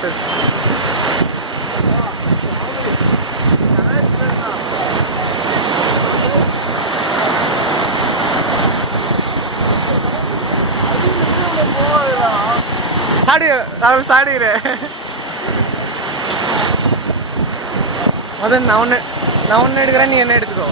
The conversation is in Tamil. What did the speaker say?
சரி சாடி ராகுல் சாடிரு அதான் நான் ஒன்று எடுக்கிறேன், நீ என்ன எடுத்துக்கோ.